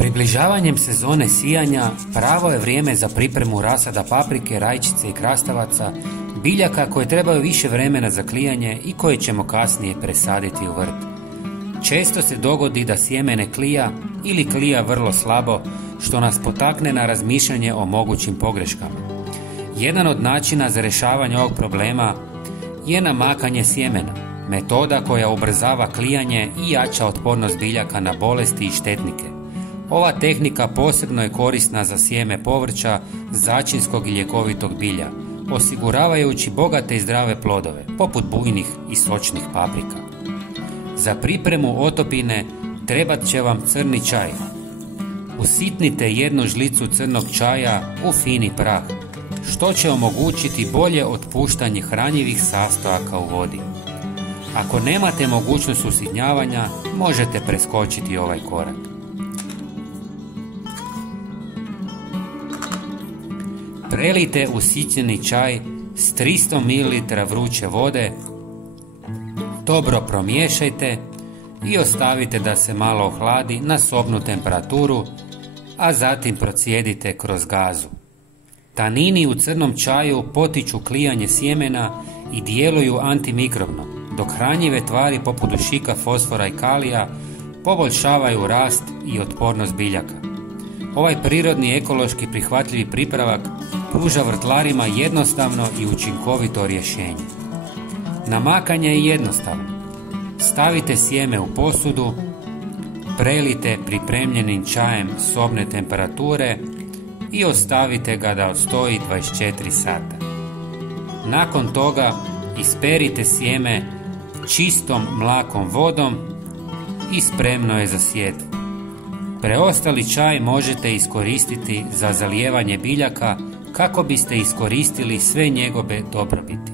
Približavanjem sezone sijanja pravo je vrijeme za pripremu rasada paprike, rajčice i krastavaca, biljaka koje trebaju više vremena za klijanje i koje ćemo kasnije presaditi u vrt. Često se dogodi da sjeme ne klija ili klija vrlo slabo, što nas potakne na razmišljanje o mogućim pogreškama. Jedan od načina za rješavanje ovog problema je namakanje sjemena, metoda koja ubrzava klijanje i jača otpornost biljaka na bolesti i štetnike. Ova tehnika posebno je korisna za sjeme povrća, začinskog i ljekovitog bilja, osiguravajući bogate i zdrave plodove, poput bujnih i sočnih paprika. Za pripremu otopine trebat će vam crni čaj. Usitnite jednu žlicu crnog čaja u fini prah, što će omogućiti bolje otpuštanje hranjivih sastojaka u vodi. Ako nemate mogućnost usitnjavanja, možete preskočiti ovaj korak. Prelijte usitnjeni čaj s 300 ml vruće vode, dobro promiješajte i ostavite da se malo ohladi na sobnu temperaturu, a zatim procijedite kroz gazu. Tanini u crnom čaju potiču klijanje sjemena i djeluju antimikrobno, dok hranjive tvari poput dušika, fosfora i kalija poboljšavaju rast i otpornost biljaka. Ovaj prirodni ekološki prihvatljivi pripravak pruža vrtlarima jednostavno i učinkovito rješenje. Namakanje je jednostavno. Stavite sjeme u posudu, prelijte pripremljenim čajem sobne temperature i ostavite ga da odstoji 24 sata. Nakon toga isperite sjeme čistom mlakom vodom i spremno je za sjetvu. Preostali čaj možete iskoristiti za zalijevanje biljaka kako biste iskoristili sve njegove dobrobiti.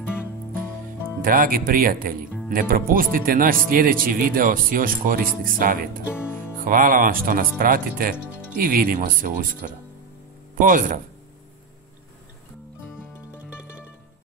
Dragi prijatelji, ne propustite naš sljedeći video s još korisnih savjeta. Hvala vam što nas pratite i vidimo se uskoro. Pozdrav!